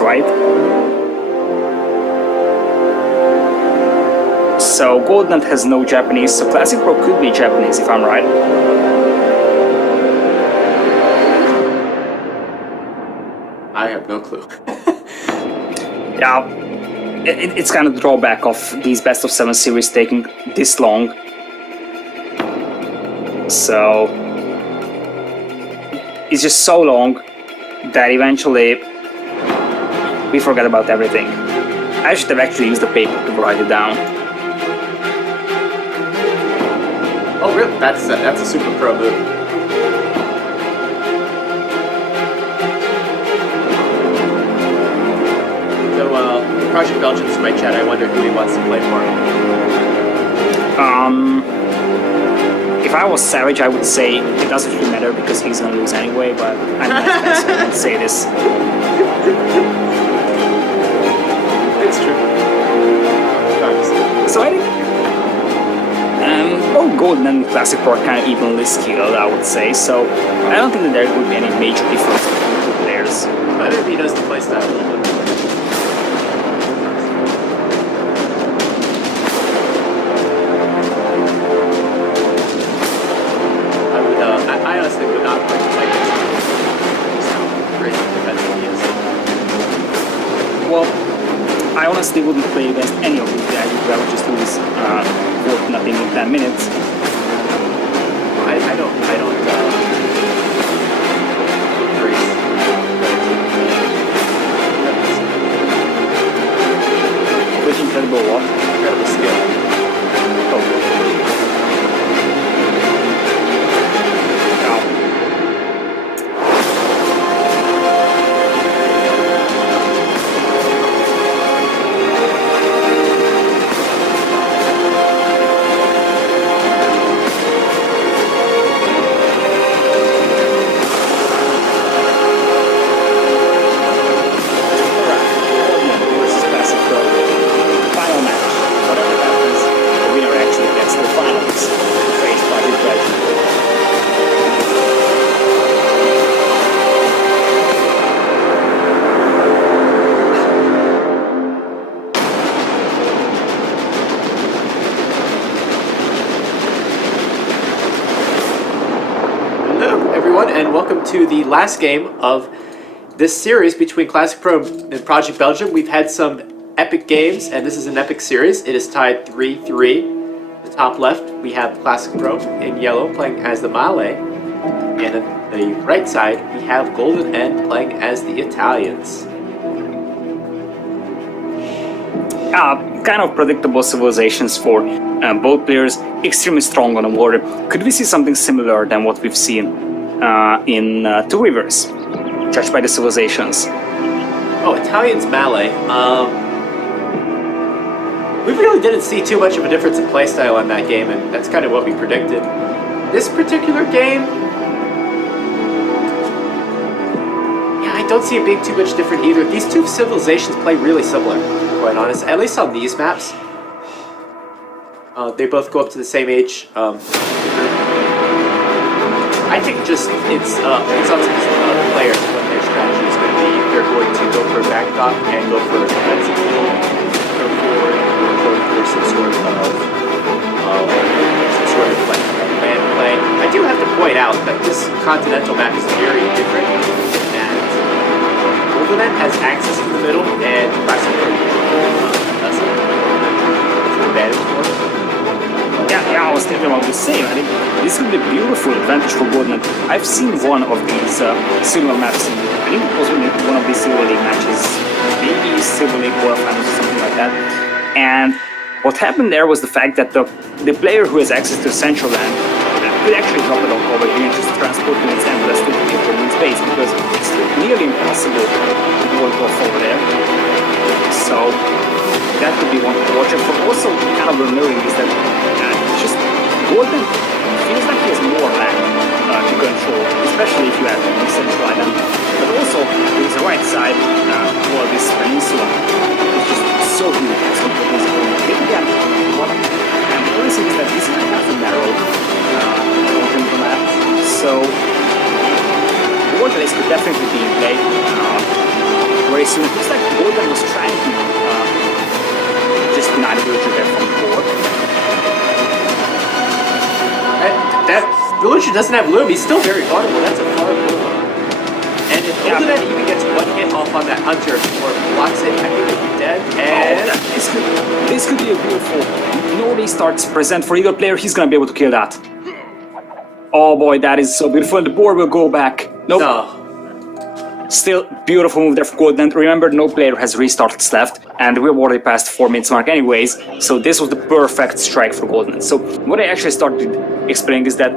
right? So Golden has no Japanese, so ClassicPro could be Japanese if I'm right. I have no clue. Yeah, it's kind of the drawback of these best of 7 series taking this long. So it's just so long that eventually we forget about everything. I should have actually used the paper to write it down. Oh, really? That's a super pro move. So, Project Belgium's my chat. I wonder who he wants to play for. If I was Savage, I would say it doesn't really matter because he's gonna lose anyway, but I'm not so I won't say this. It's true. So I think both Golden and ClassicPro are kind of evenly skilled, I would say, so I don't think that there would be any major difference between the two players. But if he does the playstyle a little bit. I honestly would not like to play this. Just how great defensive he is. Well, I honestly wouldn't play against any of these guys because I would just lose 4-0 in 10 minutes. I don't agree. With incredible what? Incredible skill. Oh. And welcome to the last game of this series between ClassicPro and Project Belgium. We've had some epic games, and this is an epic series. It is tied 3-3. The top left, we have ClassicPro in yellow playing as the Male, and on the right side, we have Golden N playing as the Italians. Kind of predictable civilizations for both players, extremely strong on the water. Could we see something similar than what we've seen in Two Rivers, judged by the civilizations? Oh, Italians Male. We really didn't see too much of a difference in playstyle on that game, and that's kind of what we predicted. This particular game, yeah, I don't see it being too much different either. These two civilizations play really similar, to be quite honest, at least on these maps. They both go up to the same age. I think just it's up to the players what their strategy is going to be. If they're going to go for a backdrop and go for a defensive field, go forward, or go for some sort of like land play. I do have to point out that this continental map is very different, and Golden has access to the middle, and ClassicPro doesn't. It's an advantage for it. Yeah, I was thinking about the same. I think this would be a beautiful advantage for Golden. I've seen one of these silver maps. I think it was one of these Silver League matches, maybe Silver League quarterfinals or something like that. And what happened there was the fact that the player who has access to central land could actually drop it on cover here and just transport units and rest of the people in space because it's nearly impossible to work off over there. So that would be one to watch. And also kind of annoying is that just Golden feels like he has more land to control, especially if you have the central island. But also, with the right side, well, this peninsula is just so huge. So again, what I'm noticing is that this is kind of a narrow continental map. So Borderless could definitely be in play very soon. It looks like Golden was trying to just deny the villager there from the board. That villager doesn't have loom. He's still very vulnerable. That's a far loom. And if Golden even gets one hit off on that hunter or blocks it, I think he'll be dead. And This could be a beautiful. No restarts present for either player. He's gonna be able to kill that. Oh boy, that is so beautiful. And the board will go back. Nope. no. Still, beautiful move there for Golden. Remember, no player has restarts left, and we've already passed 4 minutes mark anyways, so this was the perfect strike for Golden. So what I actually started explaining is that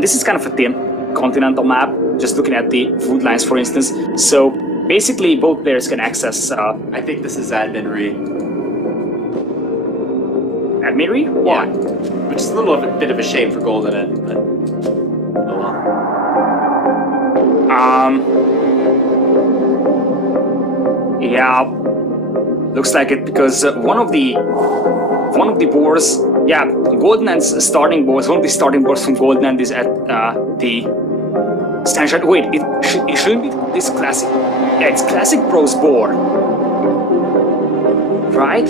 this is kind of a thin continental map, just looking at the food lines, for instance. So basically, both players can access... I think this is admin re. admin re? Yeah. Which is a little bit of a shame for Golden, but oh well. Yeah, looks like it, because one of the boars, yeah, Golden End's starting boars, one of the starting boars from Golden End is at the stand. Wait, it shouldn't be this classic. Yeah, it's ClassicPro's boar, right?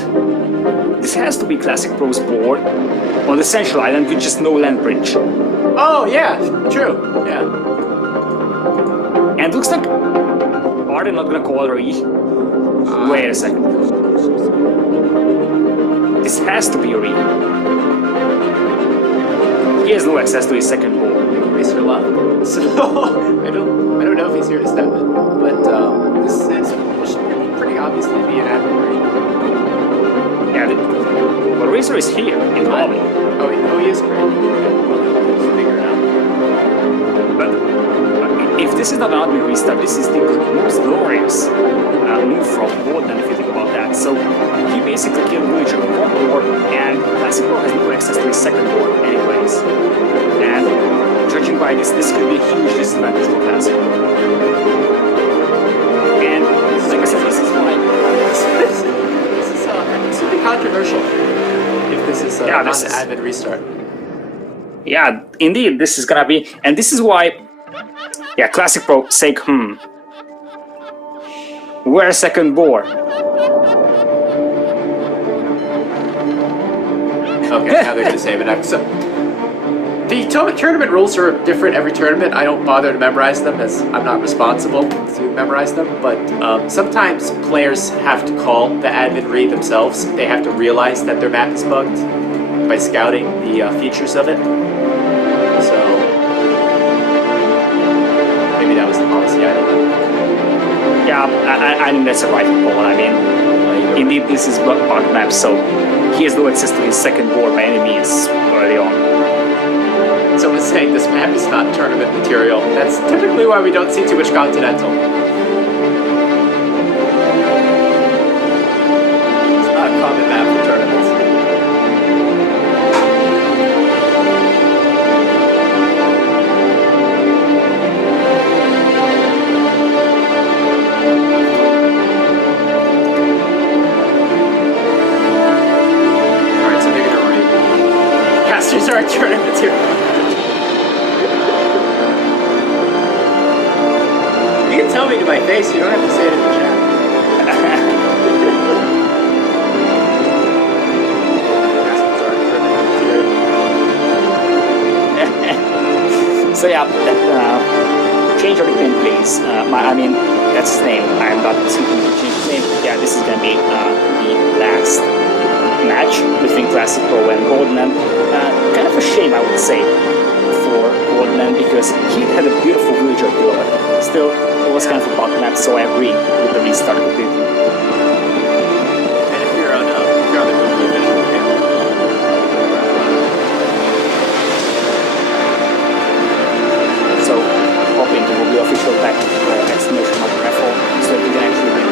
This has to be ClassicPro's board on the Central Island with just no land bridge. Oh yeah, true. Yeah. And looks like, are they not gonna call Re? Wait a second. This has to be a Re. He has no access to his second ball. Mr. Love. So I don't know if he's here to step in, but this is pretty obviously be an admin re. Yeah, the Razor is here in the lobby. Oh, he is great. Let's figure it out. But if this is not an admin restart, this is the most glorious move from Golden, if you think about that. So he basically killed Villager with one board, and ClassicPro has no access to his second board anyways. And judging by this could be a huge disadvantage for ClassicPro. And like I said, this is why this would be controversial if this is not an admin restart. Yeah, indeed, this is gonna be, and this is why, yeah, ClassicPro say, we're a second board. Okay, now they're gonna save it. So, the tournament rules are different every tournament. I don't bother to memorize them as I'm not responsible to memorize them, but sometimes players have to call the admin read themselves. They have to realize that their map is bugged by scouting the features of it. So, maybe that was the policy, I don't know. Yeah, I think that's a right call. I mean, indeed, this is bug map, so he has no access to his second board by any means early on. Someone's saying this map is not tournament material. That's typically why we don't see too much Continental. It's not a common map for tournaments. Alright, so they're gonna read. Casters are tournament material. You can tell me to my face, you don't have to say it in the chat. So yeah, change your nickname, please. I mean, that's his name. I'm not seeking to change his name. Yeah, this is gonna be the last match between ClassicPro and Golden End. Kind of a shame, I would say, for Golden End, because he had a beautiful villager build, but still, it was kind of a bug map, so I agree with the restart completely. And if you're on the movie visual panel. So, hop into the official tag exclamation mark raffle, so you can actually win.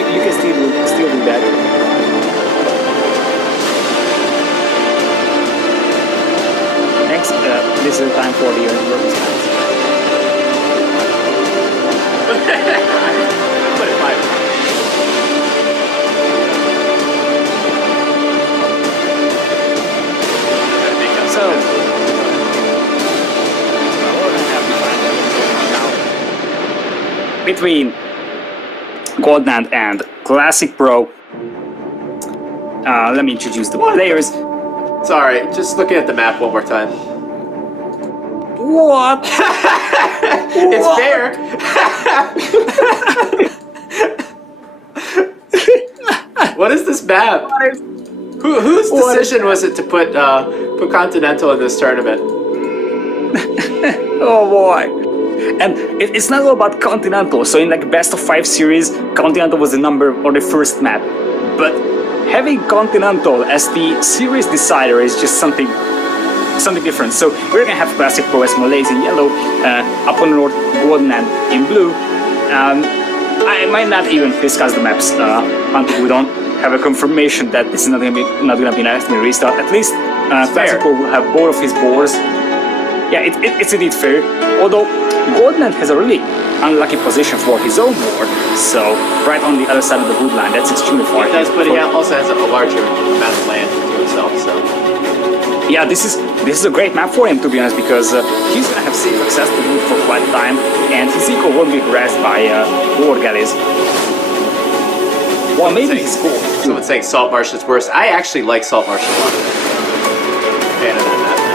You can still do that. Next, this is the time for the advertisements. Put it 5. between Goldland and ClassicPro. Let me introduce the players. Sorry, just looking at the map one more time. What? It's fair. What is this map? Whose decision was it to put Continental in this tournament? Oh boy. And it's not all about Continental. So in like best of 5 series, Continental was the number or the first map. But having Continental as the series decider is just something different. So we're gonna have ClassicPro as Malaysia in yellow, upon North Goldland in blue. I might not even discuss the maps until we don't have a confirmation that this is not gonna be an estimate restart. At least ClassicPro will have both of his boards. Yeah, it's indeed fair. Although Goldland has a really unlucky position for his own board, so right on the other side of the wood line, that's extremely far. He does, but he also has a larger amount of land to himself, so. Yeah, this is a great map for him, to be honest, because he's gonna have safe access to wood for quite a time, and his eco won't be harassed by board galleys. Well, maybe he's cool. Someone's saying Salt Marsh is worse. I actually like Salt Marsh a lot. Fan of that map now.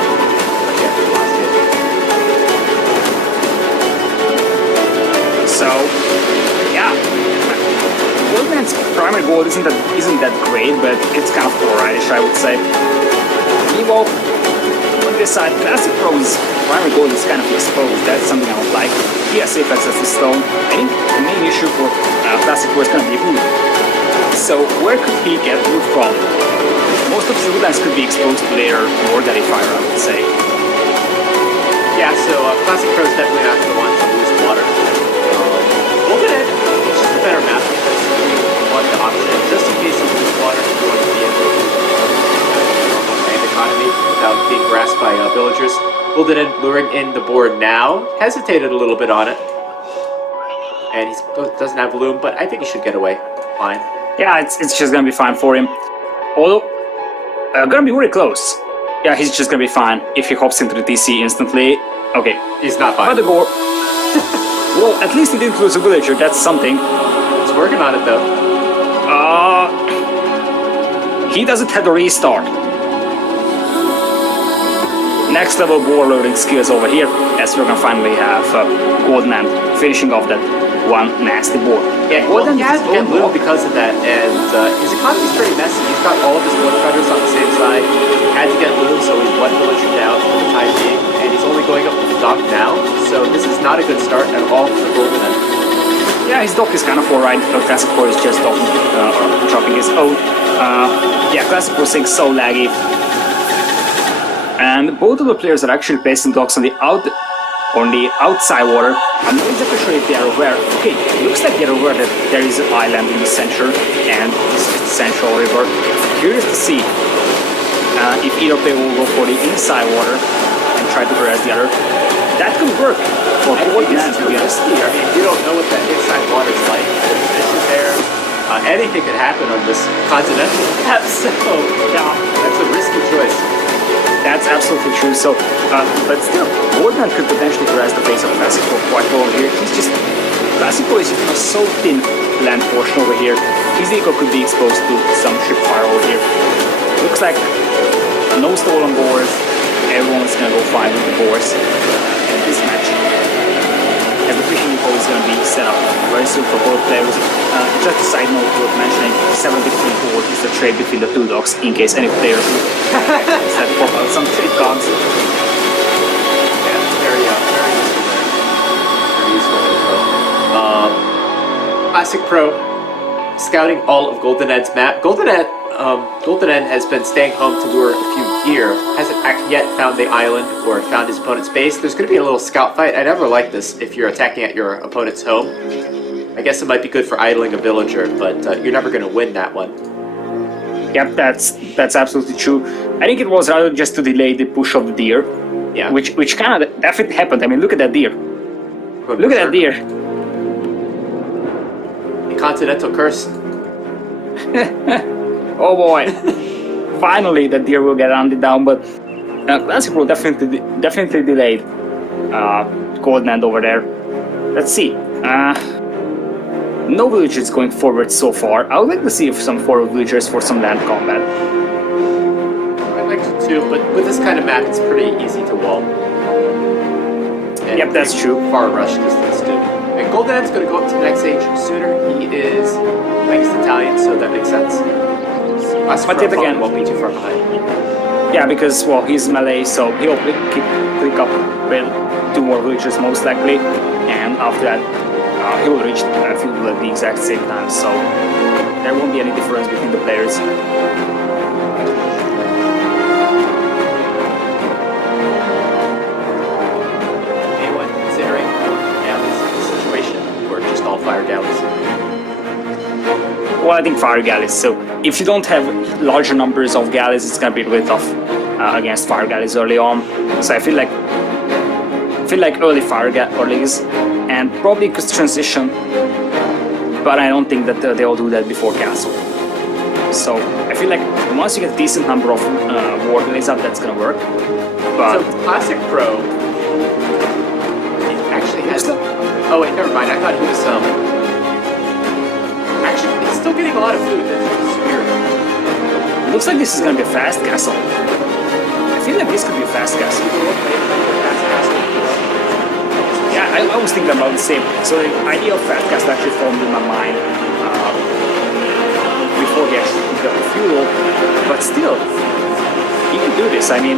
So, yeah, Goldland's primary goal isn't that great, but it's kind of alrightish, I would say. Meanwhile, on this side, ClassicPro's primary goal is kind of exposed. That's something I don't like. He has safe access to stone. I think the main issue for ClassicPro is going to be wood. So where could he get wood from? Most of his woodlands could be exposed to later more than a fire, I would say. Yeah, so ClassicPro is definitely not going to want to lose water. It's just a better map because we want the option, just in case you lose water, you want to be able to normal land economy without being grasped by villagers. Golden luring in the board now, hesitated a little bit on it. And he doesn't have loom, but I think he should get away fine. Yeah, it's just gonna be fine for him. Although, gonna be really close. Yeah, he's just gonna be fine if he hops into the TC instantly. Okay. He's not fine. By the board. Well, at least he didn't lose a villager, that's something. He's working on it though. He doesn't have the restart. Next level board loading skills over here, as we're gonna finally have Goldland finishing off that one nasty board. Yeah, well, he has to get loom because of that, and his economy's pretty messy. He's got all of his wood cutters on the same side. He had to get loom, so he's one villager down for the time being, and he's only going up to the dock now, so this is not a good start at all for Golden. Yeah, his dock is kind of alright, but ClassicPro is just dropping his own. Yeah, ClassicPro is so laggy. And both of the players are actually placing docks on the outside water. I'm not exactly sure if they are aware. Okay, it looks like they're aware that there is an island in the center and this is the central river. Curious to see if either player will go for the inside water and try to harass the other. That could work for both lands, to be honest. I mean, you don't know what that inside water is like. There's fish there. Anything could happen on this continental map, so yeah, that's a risky choice. That's absolutely true. So, but still, Goldland could potentially harass the base of ClassicPro quite well here. ClassicPro is just in a so thin land portion over here. His eco could be exposed to some ship fire over here. Looks like no stolen boards. Everyone's gonna go fine with the boards in this match. As the fishing depot is gonna be set up very soon for both players. Just a side note worth mentioning, 73 board is the trade between the two docks in case any player instead pop out some trade cards. Yeah, very useful. ClassicPro scouting all of Goldened's map. Goldened has been staying home to lure a few deer. Hasn't yet found the island or found his opponent's base. There's going to be a little scout fight. I never like this if you're attacking at your opponent's home. I guess it might be good for idling a villager, but you're never going to win that one. Yep, that's absolutely true. I think it was rather just to delay the push of the deer. Yeah. Which kind of definitely happened. I mean, look at that deer. Look at that deer. The Continental Curse. Oh boy. Finally, the deer will get hunted down, but ClassicPro definitely delayed Goldland over there. Let's see. No villagers going forward so far. I would like to see if some forward villagers for some land combat. I'd like to too, but with this kind of map, it's pretty easy to wall. And Yep, that's true. Far rush distance too. And Golden's going to go up to the next age sooner. He is Mike's Italian, so that makes sense. But yet again, won't be too far behind. Yeah, because well, he's melee, so he'll click up with 2 more villagers most likely, and after that, he will reach the field at the exact same time. So there won't be any difference between the players. Anyone considering galleys in this situation, or just all fire galleys? Well, I think fire galleys. So if you don't have larger numbers of galleys, it's gonna be really tough against fire galleys early on. So I feel like early fire galleys, and probably could transition, but I don't think that they'll do that before castle. So I feel like once you get a decent number of war galleys up, that's gonna work. But So Classic Pro, it actually has. Oh wait, never mind. I thought he was actually, he's still getting a lot of food. That's weird. looks like this is gonna be a fast castle. I feel like this could be a fast castle. Yeah, I was thinking about the same. So the idea of fast castle actually formed in my mind before he actually picked up the fuel. But still, he can do this. I mean,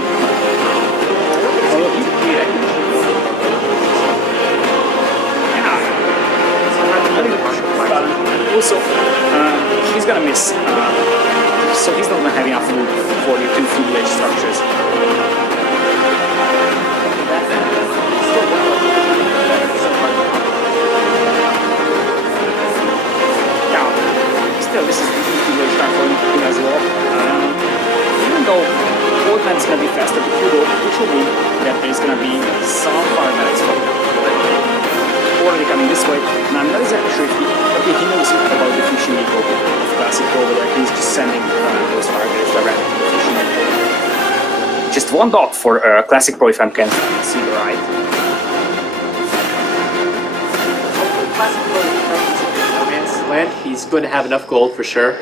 also, he's gonna miss. So he's not gonna have enough food for the 2 fuel edge structures. Still, this is the time for him as well. Even though Goldman is going to be faster to Kudo, which will mean that there's going to be some fire battles already coming this way. Now, I'm not exactly sure if he knows about the fishing eco of ClassicPro, where he's just sending those fire battles directly to the fishing eco. Just 1 dot for ClassicPro if I can see the right. Land, he's going to have enough gold for sure.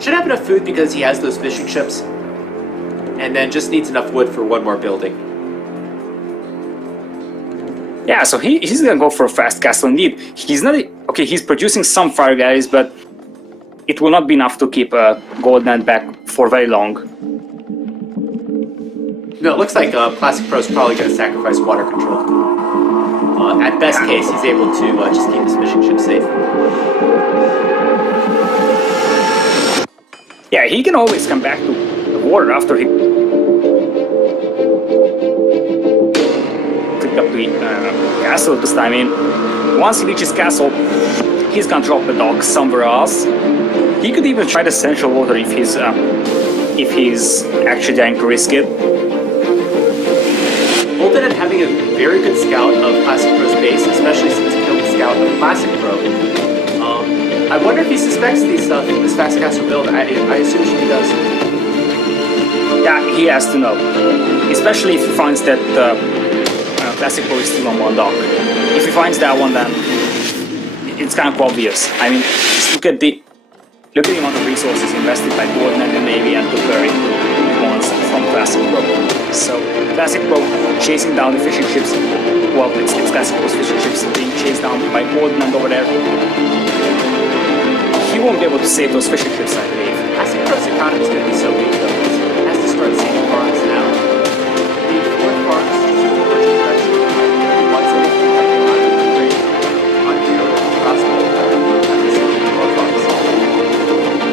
Should have enough food because he has those fishing ships. And then just needs enough wood for 1 more building. Yeah, so he's gonna go for a fast castle indeed. He's not... Okay, he's producing some fire galleys, but it will not be enough to keep Golden back for very long. No, it looks like Classic Pro is probably going to sacrifice water control. At best case, he's able to just keep his fishing ship safe. Yeah, he can always come back to the water after he clicked up the castle. Because I mean, once he reaches castle, he's gonna drop the dock somewhere else. He could even try the central water if he's actually trying to risk it. Golden having a very good scout of Classic Pro's base, especially since he killed the scout of Classic Pro. I wonder if he suspects this fast castle build. I assume he does. Yeah, he has to know. Especially if he finds that Classic Pro is still on 1 dock. If he finds that one, then it's kind of obvious. I mean, just look at the amount of resources invested by Golden and the Navy and the very ones from Classic Pro. So Classic Pro chasing down the fishing ships. Well, it's Classic Pro's fishing ships being chased down by Golden and over there. He won't be able to save those fishing ships, I believe. Classic Pro's economy is going to be so weak though. He has to start saving farms now. The 4 farms to merchant production. Once they have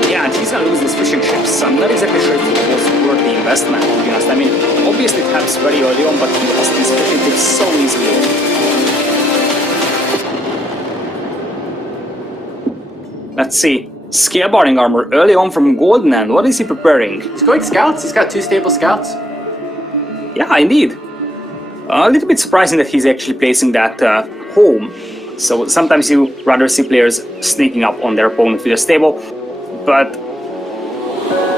on Yeah, and he's gonna lose those fishing ships. So I'm not exactly sure if it was worth the investment, to be honest. I mean, obviously it happens very early on, but he lost these fishing ships so easily. Let's see. Scale barring armor early on from Golden End. What is he preparing? He's going scouts. He's got 2 stable scouts. Yeah, indeed. A little bit surprising that he's actually placing that home. So sometimes you rather see players sneaking up on their opponent with a stable, but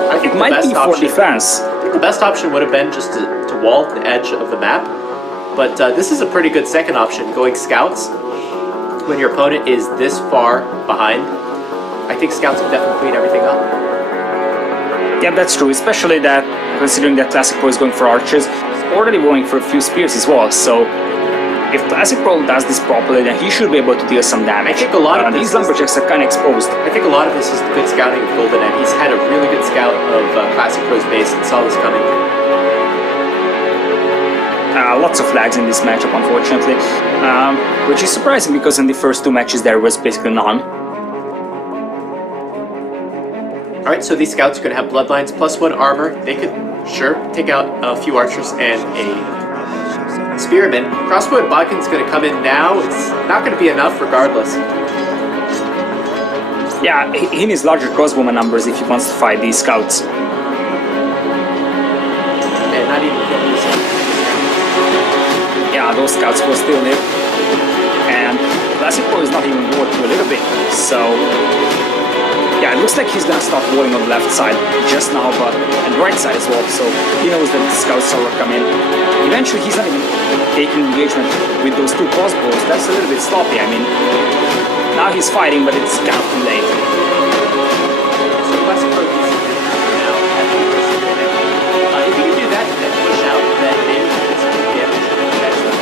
I think it might be for defense. I think the best option would have been just to wall the edge of the map, but this is a pretty good second option, going scouts. when your opponent is this far behind. I think scouts will definitely clean everything up. Yeah, that's true, especially that considering that ClassicPro is going for archers, he's already going for a few spears as well, so if ClassicPro does this properly, then he should be able to deal some damage. I think a lot of these lumberjacks are kind of exposed. I think a lot of this is good scouting of Golden End. He's had a really good scout of ClassicPro's base and saw this coming. Lots of lags in this matchup, unfortunately, which is surprising because in the first two matches there was basically none. Alright, so these scouts are going to have bloodlines +1 armor. They could, sure, take out a few archers and a spearman. Crossbow and bodkin's going to come in now. It's not going to be enough regardless. Yeah, he needs larger crossbowman numbers if he wants to fight these scouts. And not even killing this. Yeah, those scouts will still live. And ClassicPro is not even worth a little bit, so... yeah, it looks like he's gonna start walling on the left side just now, but and the right side as well, so he knows that the scouts are coming. Eventually he's not even taking engagement with those two crossbows. That's a little bit sloppy. I mean, now he's fighting, but it's kind of too late. So ClassicPro needs to now have to push the limit. If you can do that and then push out, then maybe you can get some damage.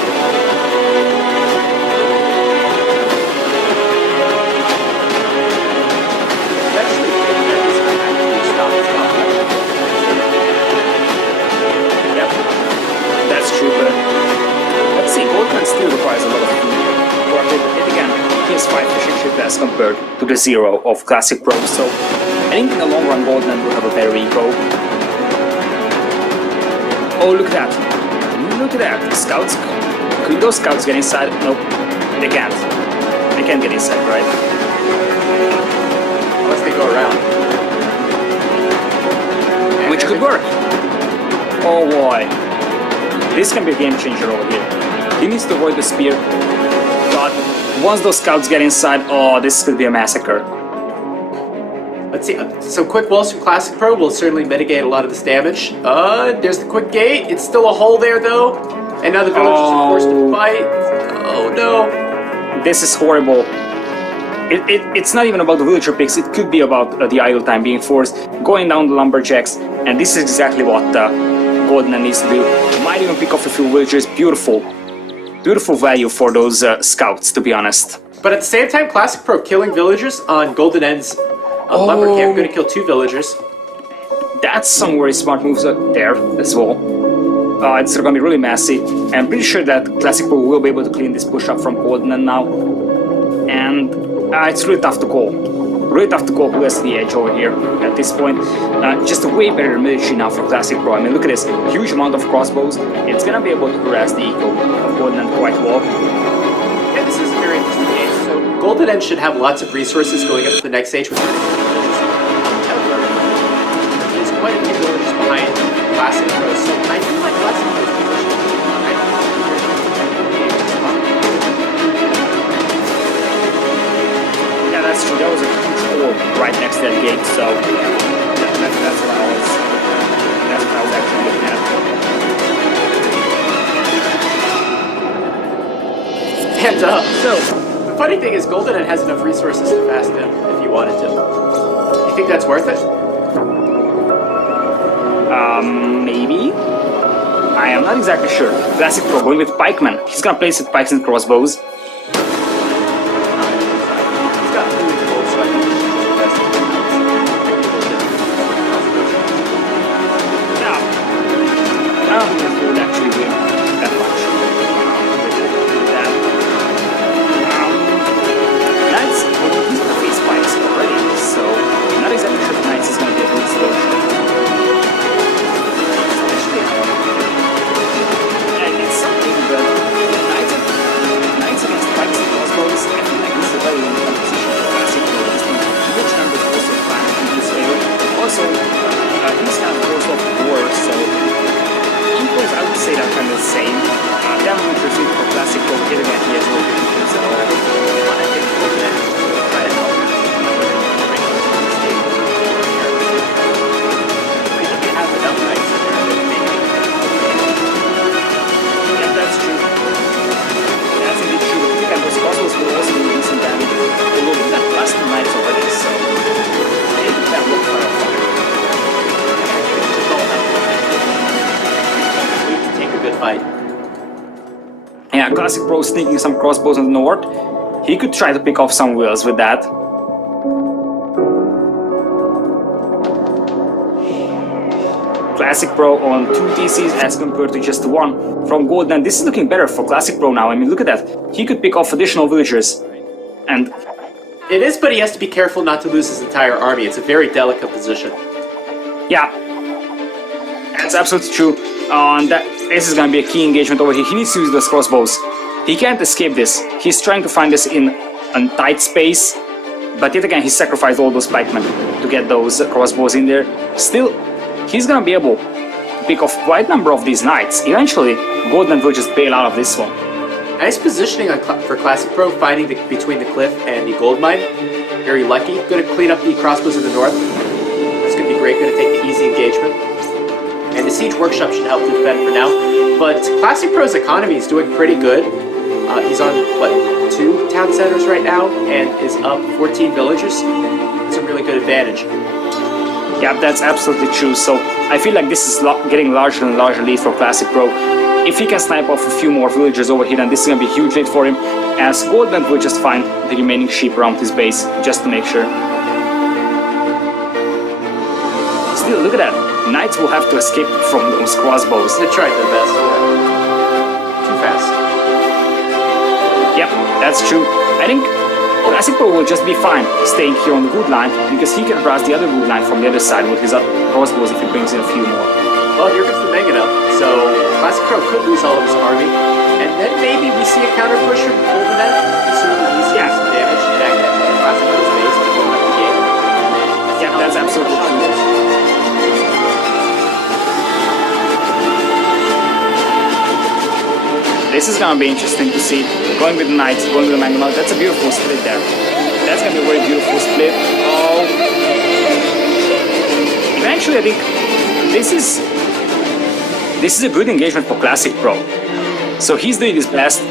Yep, that's true, but let's see, Goldman still requires a lot of food. But it again, he has 5 fishing ship as compared to the 0 of ClassicPro, so I think in the long run Goldman will have a better eco. Oh, look at that. Look at that. Scouts. Could those scouts get inside? Nope. They can't. They can't get inside, right? Unless they go around. Which could work. Oh boy. This can be a game changer over here. He needs to avoid the spear. But once those scouts get inside, oh, this could be a massacre. Let's see, some quick walls from ClassicPro will certainly mitigate a lot of this damage. There's the quick gate. It's still a hole there, though. And now the villagers are forced to fight. Oh, no. This is horrible. It's not even about the villager picks. It could be about the idle time being forced, going down the lumberjacks. And this is exactly what Golden needs to do. Might even pick off a few villagers. Beautiful. Beautiful value for those scouts, to be honest. But at the same time, ClassicPro killing villagers on Golden End's lumber camp, going to kill 2 villagers. That's some very smart moves there as well. It's going to be really messy. I'm pretty sure that ClassicPro will be able to clean this push-up from Golden End now. And it's really tough to call. Really tough to call who has the edge over here at this point. Just a way better military now for ClassicPro. I mean, look at this. Huge amount of crossbows. It's going to be able to harass the eco of Golden End quite well. Yeah, this is a very interesting game. So Golden End should have lots of resources going up to the next stage with however, there's quite a few villagers behind ClassicPro, so I feel like ClassicPro's position behind Yeah, that's true. That was a huge hole right next to that gate, so that's what I was actually looking at. And so, the funny thing is Golden End has enough resources to fast him if you wanted to. You think that's worth it? Maybe? I am not exactly sure. ClassicPro going with pikemen. He's gonna place with pikes and crossbows. Classic Pro sneaking some crossbows on the north. He could try to pick off some wheels with that. Classic Pro on 2 TCs as compared to just 1 from Golden. This is looking better for Classic Pro now. I mean, look at that. He could pick off additional villagers. And it is, but he has to be careful not to lose his entire army. It's a very delicate position. Yeah, that's absolutely true. This is going to be a key engagement over here. He needs to use those crossbows. He can't escape this. He's trying to find this in a tight space, but yet again, he sacrificed all those pikemen to get those crossbows in there. Still, he's going to be able to pick off quite a number of these knights. Eventually, Golden will just bail out of this one. Nice positioning for Classic Pro, finding between the cliff and the gold mine. Very lucky. Going to clean up the crossbows in the north. That's going to be great. Going to take the easy engagement. And the Siege Workshop should help to defend for now. But Classic Pro's economy is doing pretty good. He's on, what, 2 town centers right now and is up 14 villagers. It's a really good advantage. Yeah, that's absolutely true. So I feel like this is getting larger and larger lead for Classic Pro. If he can snipe off a few more villagers over here, then this is going to be a huge lead for him, as Golden will just find the remaining sheep around his base, just to make sure. Still, look at that. Knights will have to escape from those crossbows. They tried their best, yeah. Too fast. Yep, that's true. I think Classic Pro will just be fine staying here on the wood line, because he can harass the other wood line from the other side with his crossbows if he brings in a few more. Well, here comes the Mega now. So Classic Pro could lose all of his army, and then maybe we see a counter push from over that. Assuming we see some damage back at Classic Pro's base to hold up the game. Yeah, that's absolutely true. This is gonna be interesting to see. Going with the Knights, going with the Mega. That's a beautiful split there. That's gonna be a very beautiful split. Oh. Eventually, I think this is a good engagement for Classic Pro. So he's doing his best.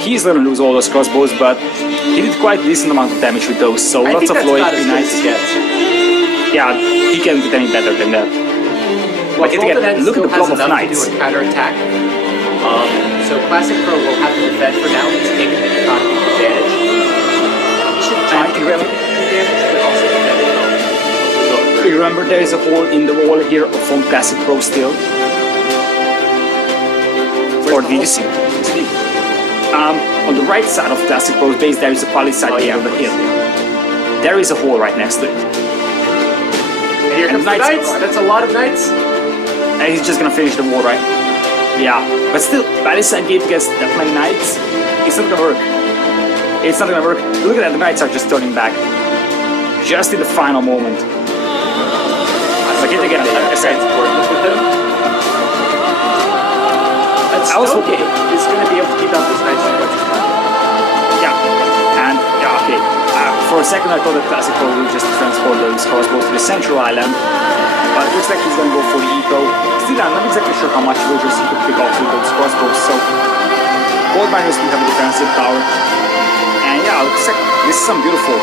He's gonna lose all those crossbows, but he did quite a decent amount of damage with those. So lots of loyalty, be nice. Yeah, he can't get any better than that. Well, but again, look at the block of Knights. To do a counterattack. So Classic Pro will have to defend for now. He's taking the economy advantage. He should try to remedy the damage, but also defend it well. Remember, there is a hole in the wall here from Classic Pro still. Or did you see? On the right side of Classic Pro's base, there is a palisade over the hill. There is a hole right next to it. And here comes the Knights. That's a lot of Knights. And he's just gonna finish the war, right? Yeah, but still, palisade gate gets that many Knights. It's not gonna work. It's not gonna work. Look at that, the Knights are just turning back. Just in the final moment. But yet again, like I said, Snowgate is going to be able to keep out this Knights for quite some time. Yeah, and yeah, okay. For a second, I thought that Classic Pro would just transport those crossbows to the central island, but it looks like he's going to go for the eco. Still, I'm not exactly sure how much villagers he could pick off with those crossbows, so gold miners will have a defensive tower. And yeah, looks like this is some beautiful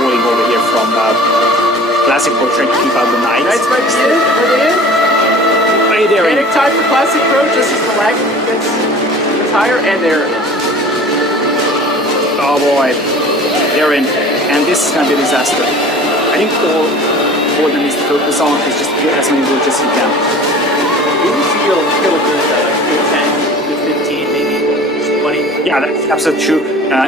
walling over here from Classic Pro trying to keep out the Knights. Knights might be in. Are they in? Panic time for Classic Pro just as the lag gets higher, and they're in. Oh boy, they're in, and this is gonna be a disaster. I think all Golden needs to focus on is just get as many villages as he can. Even feel a good 10, good 15, maybe 20. Yeah, that's absolutely true.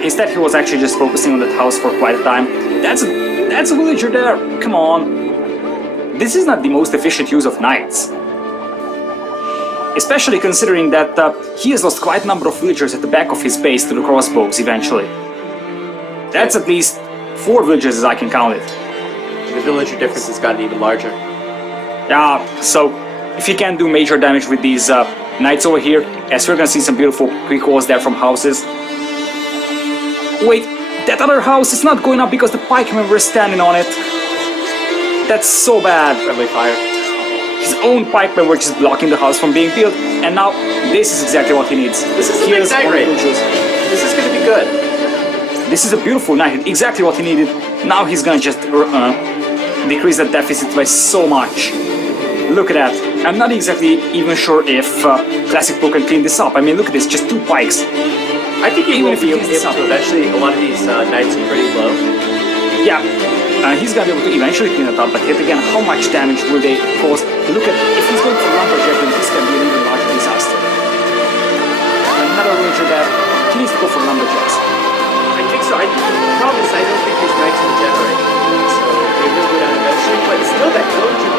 Instead, he was actually just focusing on that house for quite a time. That's a villager there. Come on, this is not the most efficient use of knights. Especially considering that he has lost quite a number of villagers at the back of his base to the crossbows eventually. That's at least 4 villagers as I can count it. The villager difference has gotten even larger. Yeah, so if he can do major damage with these knights over here, as we're gonna see some beautiful quick walls there from houses. Wait, that other house is not going up because the pikemen were standing on it. That's so bad. Friendly fire. His own pikemen were just blocking the house from being built, and now this is exactly what he needs. This is a big knight raid. This is going to be good. This is a beautiful knight, exactly what he needed. Now he's gonna just decrease that deficit by so much. Look at that. I'm not exactly even sure if ClassicPro can clean this up. I mean, look at this, just 2 pikes. I think he Even will if he be able cleans this up. to eventually. A lot of these knights are pretty low. Yeah, he's gonna be able to eventually clean it up, but yet again, how much damage will they cause? Look at, if he's going for lumberjack, then this can be an even larger disaster. Another wager that he needs to go for lumberjacks. I think so. The problem is I don't think his knights will generate. So they will go down eventually, but still that villager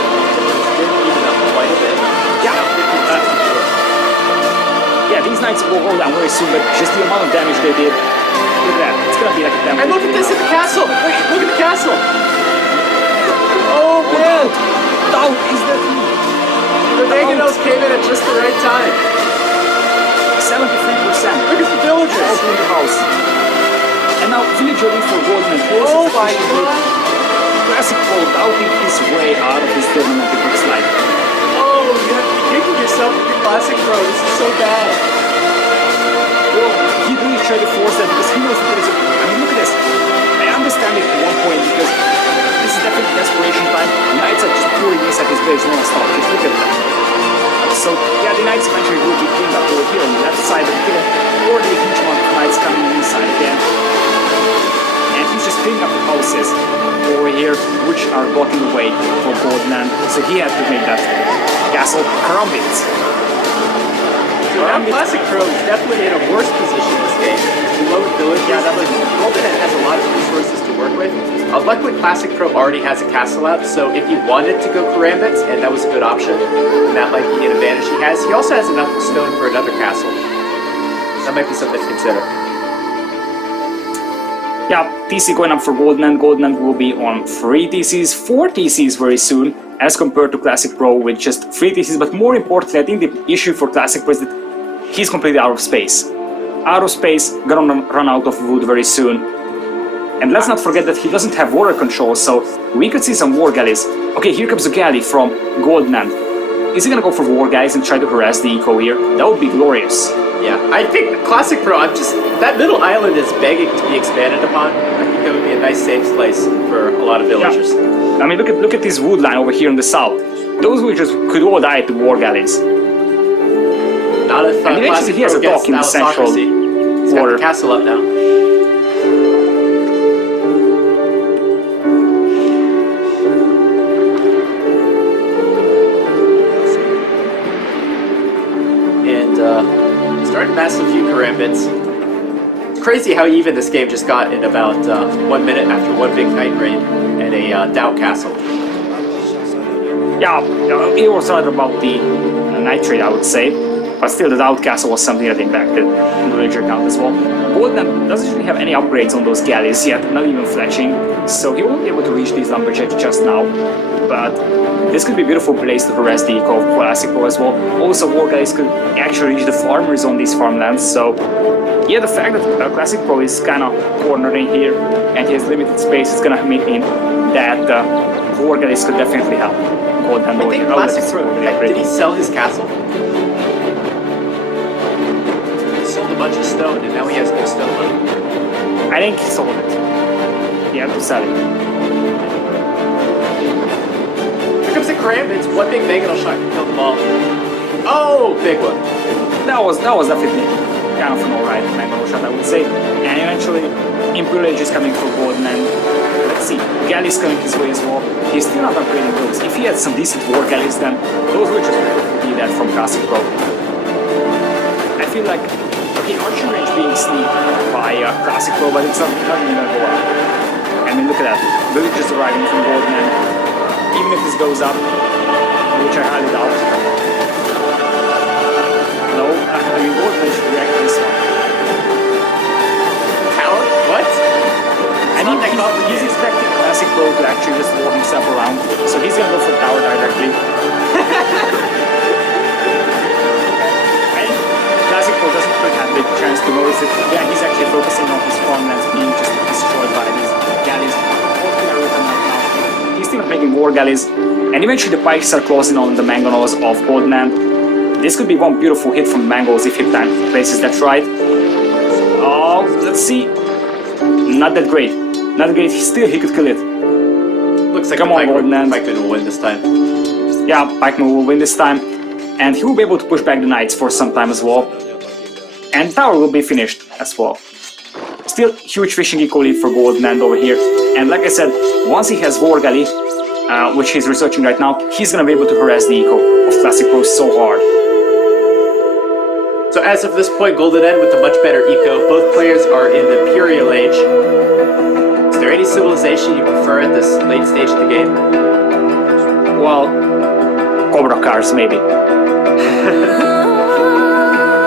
did even up quite a bit. Yeah. Yeah, these knights will go down very soon, but just the amount of damage they did, look at that. It's gonna be like a damage. And look at this at the castle! Look at the castle! Oh man! Doubt is that he? The Mangonels came in at just the right time. 73%. Look at the villagers! Out in the house. And now villager lead for Golden. Oh my god! ClassicPro doubting his way out of this tournament, it looks like. Oh, you have to be kicking yourself with your ClassicPro. This is so bad. Well, he really tried to force that because he knows that there is a... I mean, look at this. I understand it at one point because this is definitely desperation time. Knights are just pouring inside his base non-stop. Just look at that. So, yeah, the Knights eventually will be cleaned up over here on the left side, but here already a huge amount of Knights coming inside again. And he's just cleaning up the houses over here, which are blocking the way for Golden. So he had to make that castle crumble. So now ClassicPro is definitely in a worse position this game. He's below the village. Yeah, that Golden has a lot of resources to work with. Luckily, ClassicPro already has a castle out, so if he wanted to go Karambits, and that was a good option, and that might be an advantage he has. He also has enough stone for another castle. That might be something to consider. Yeah, TC going up for Golden. Golden will be on 3 TCs, 4 TCs very soon, as compared to ClassicPro with just 3 TCs. But more importantly, I think the issue for ClassicPro is that he's completely out of space. Out of space, gonna run out of wood very soon. And let's not forget that he doesn't have water control, so we could see some war galleys. Okay, here comes a galley from Golden. Is he gonna go for war galleys and try to harass the eco here? That would be glorious. Yeah, I think ClassicPro, that middle island is begging to be expanded upon. I think that would be a nice safe place for a lot of villagers. Yeah. I mean, look at this wood line over here in the south. Those villagers could all die to war galleys. Not if and eventually he has a dock in the central He's got water. the castle up now. Starting to mass a few Karambits. It's crazy how even this game just got in about 1 minute after one big knight raid and a Doubt castle. Yeah, it was right about the night trade, I would say. But still, the Doubt castle was something that impacted the villager count as well. Golden doesn't really have any upgrades on those galleys yet, not even fletching. So he won't be able to reach these lumberjacks just now. But this could be a beautiful place to harass the eco of ClassicPro as well. Also, war galleys could actually reach the farmers on these farmlands. So, yeah, the fact that ClassicPro is kind of cornering here and he has limited space is going to mean that war galleys could definitely help. Golden I think ClassicPro, did he sell his castle? He sold a bunch of stone and now he has no stone money. I think he sold it. He had to sell it. Here comes the Karambits, one big Mangonel shot can kill them all. Oh, big one. That was definitely kind of an alright Mangonel shot, I would say. And eventually, Imperial Age is coming for Golden, and let's see, galleys coming his way as well. He's still not upgrading those. If he had some decent war galleys, then those would just be that from ClassicPro. I feel like, okay, Archer range being sneaked by ClassicPro, but it's not even gonna go up. I mean, look at that. Villagers arriving from Golden, and even if this goes up, which I highly doubt. No, I mean, Golden should react to this one. How? What? I mean, he's expecting ClassicPro to actually just walk himself around, so he's gonna go for tower directly. And ClassicPro doesn't really have a big chance to notice it. Yeah, he's actually focusing on his farmlands being just destroyed by these galleys. He's still not making war galleys, and eventually the pikes are closing on the Mangonels of Golden. This could be one beautiful hit from the Mangonels if he places that right. Oh, let's see. Not that great. Not that great. Still, he could kill it. Looks like Come the on, Golden. Pikeman will win this time. Yeah, Pikeman will win this time, and he will be able to push back the knights for some time as well. And the tower will be finished as well. Still, huge fishing eco lead for Goldman over here. And like I said, once he has Vorgali, which he's researching right now, he's gonna be able to harass the eco of ClassicPro so hard. So as of this point, Golden End with a much better eco. Both players are in the Imperial Age. Is there any civilization you prefer at this late stage of the game? Well, Cobra cars maybe.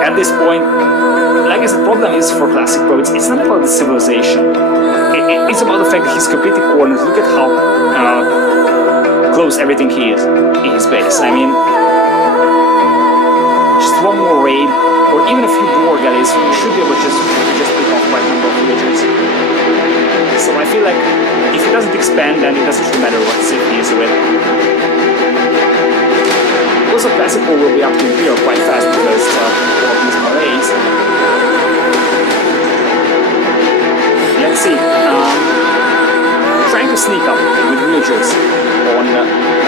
At this point, like I said, the problem is for ClassicPro, it's not about the civilization. It's about the fact that he's completely cornered. Look at how close everything he is in his base. I mean, just one more raid, or even a few more galleys, we should be able to just pick off quite a number of villagers. So I feel like if he doesn't expand, then it doesn't really matter what city he is with. Also, ClassicPro will be up to Imperial quite fast because of these malays. Let's see. Trying to sneak up with villagers on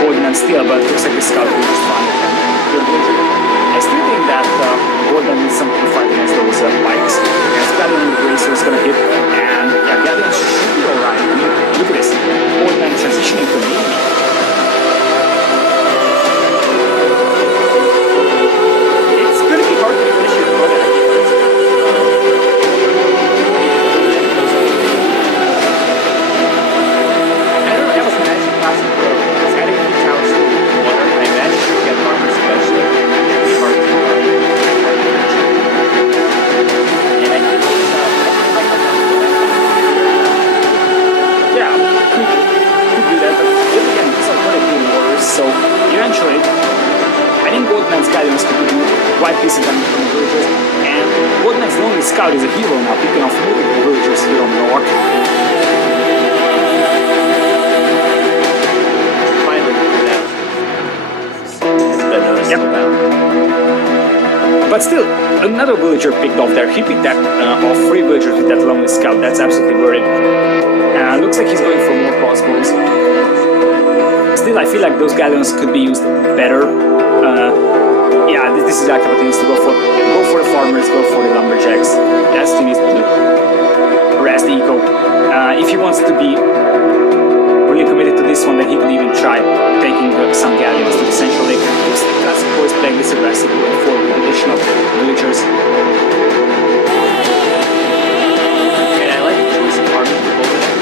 Golden and Steel, but looks like the scout will just find it. I still think that Golden needs something to fight against those bikes. As Galleon with Racer is gonna hit, and yeah, Galleon should be alright. I mean, look at this. Golden transitioning to me. Scout is a hero now, picking off multiple villagers here on the north. Finally, that has been noticed. Yep. But still, another villager picked off there. He picked that off 3 villagers with that lonely scout. That's absolutely worth it. Looks like he's going for more crossbows. Still, I feel like those galleons could be used better. Yeah, this is exactly what he needs to go for. Go for the farmers, go for the lumberjacks. That's what he needs to do. Harass the eco. If he wants to be really committed to this one, then he could even try taking some galleons to the central lake. Looks like ClassicPro is playing this aggressive going forward with additional villagers. And I like the choice of army for Golden End.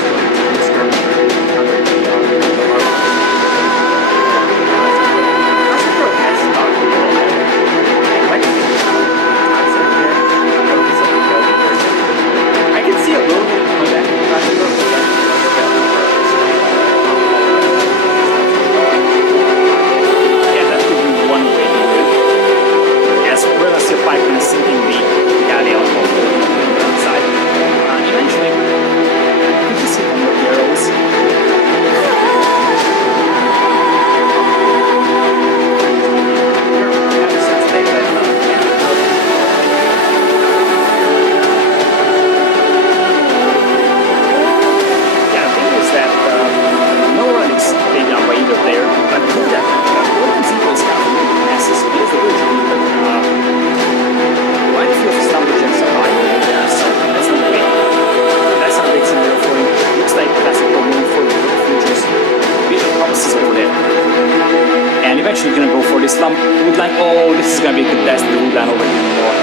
Oh, this is gonna be a contested woodland over here in the north.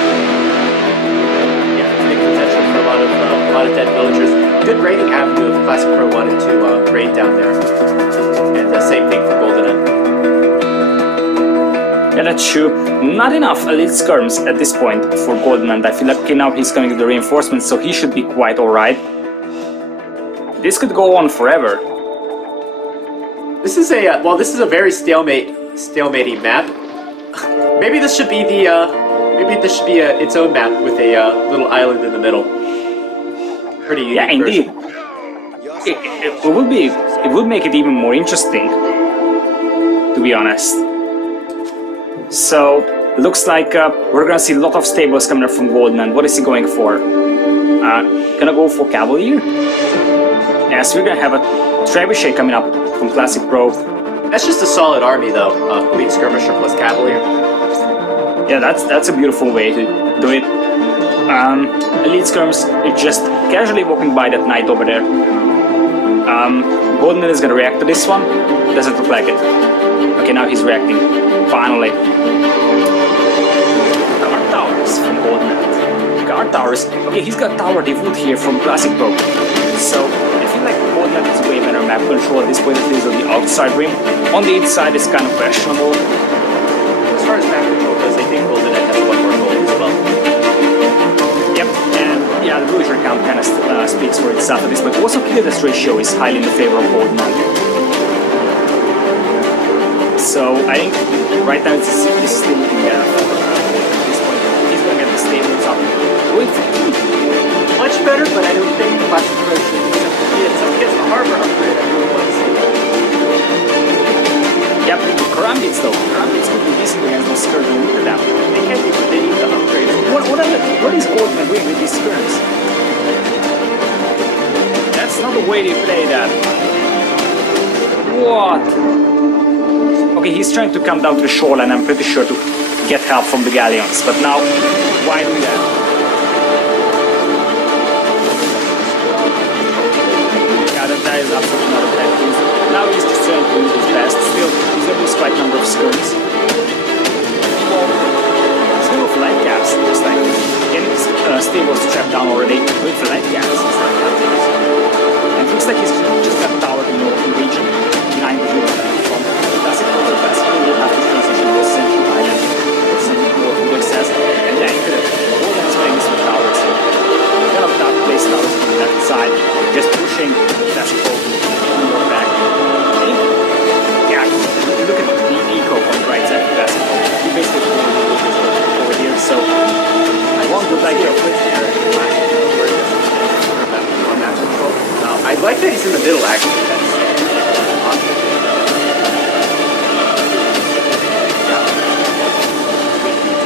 Yeah, big potential for a lot of dead villagers. Good raiding avenue if ClassicPro wanted to raid down there. And the same thing for Golden End. Yeah, that's true. Not enough elite skirms at this point for Golden End. I feel like okay, now he's going to the reinforcements, so he should be quite alright. This could go on forever. This is a this is a very stalemate map. Maybe this should be its own map with a little island in the middle. Pretty unique. Yeah, indeed. It would make it even more interesting, to be honest. So looks like we're gonna see a lot of stables coming up from Golden End. What is he going for? Gonna go for Cavalier? Yes, we're gonna have a trebuchet coming up from ClassicPro. That's just a solid army, though. Elite Skirmisher plus Cavalier. Yeah, that's a beautiful way to do it. Elite Skirms is just casually walking by that knight over there. Golden is gonna react to this one. Doesn't look like it. Okay, now he's reacting. Finally. Guard towers from Golden. Guard towers. Okay, he's got tower devote here from ClassicPro. So I feel like Golden is way better map control at this point, at least on the outside rim. On the inside is kind of questionable. As far as map control goes, I think Golden has one more goal as well. Yep, and yeah, the villager count kind of speaks for itself at this point. Also, kill death ratio is highly in the favor of Golden. So I think right now it's still looking better at this point. He's going to get the stables up. Going for Much better, but I don't think ClassicPro should be so he gets the harbor upgrade. I really want to see that. Yep, Karambits though. Karambits could be decent against those skirts and look at them. They can be, but they need the upgrades. What is Golden doing with these skirts? That's not the way they play that. What? Okay, he's trying to come down to the shoreline, I'm pretty sure, to get help from the galleons. But now, why do that? Yeah, that is absolutely not a bad move. Now he's just trying to use his best. Still, he's going to lose quite a number of skirts. Still with light caps, just like getting stables strapped down already with the light caps. And it looks like he's just got tower in the region behind the hill from ClassicPro. So ClassicPro will have to transition to a central island or something more who says. And yeah, he could have Golden is playing this with towers. Kind of top place towers on the left side, just pushing ClassicPro more back. Yeah, look at the eco on the right side of ClassicPro. He basically over here, so I want to like your quick here. I like that he's in the middle, actually. That's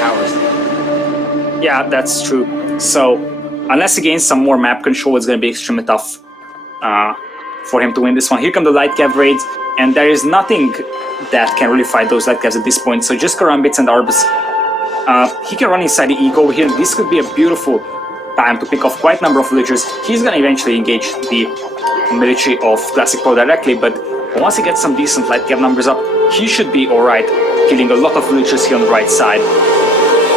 towers. Yeah, that's true. So, unless he gains some more map control, it's going to be extremely tough for him to win this one. Here come the light cav raids, and there is nothing that can really fight those light cavs at this point. So just Karambits and Arbus. He can run inside the eco over here. This could be a beautiful time to pick off quite a number of villagers. He's going to eventually engage the military of ClassicPro directly, but once he gets some decent light cav numbers up, he should be alright, killing a lot of villagers here on the right side.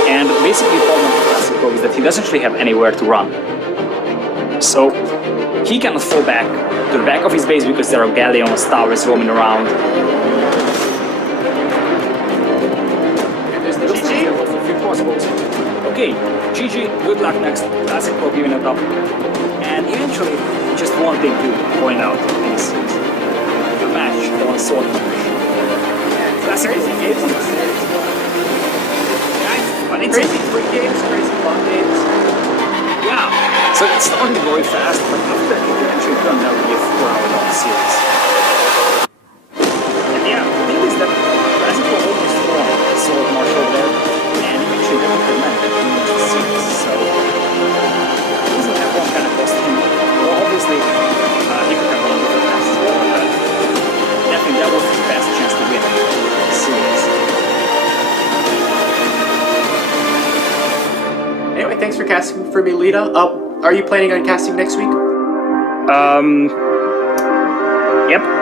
And basically the problem for ClassicPro is that he doesn't really have anywhere to run. So he cannot fall back to the back of his base because there are galleons, towers roaming around. And there's the GG. Okay, GG, good luck next. ClassicPro giving it up. And eventually, just one thing to point out is the match on sword match. ClassicPro games. But it's Crazy quick games, crazy long games. Yeah, so it started very fast, but after that it eventually turned out to be a 4-hour long series. And yeah, the thing is that ClassicPro almost won the sword march over there, and eventually they took the man at the end of the series. So losing that one kind of cost him. Well, obviously, he could have won the match as well, but definitely that was his best chance to win the series. Anyway, thanks for casting for me, Lita. Are you planning on casting next week? Yep.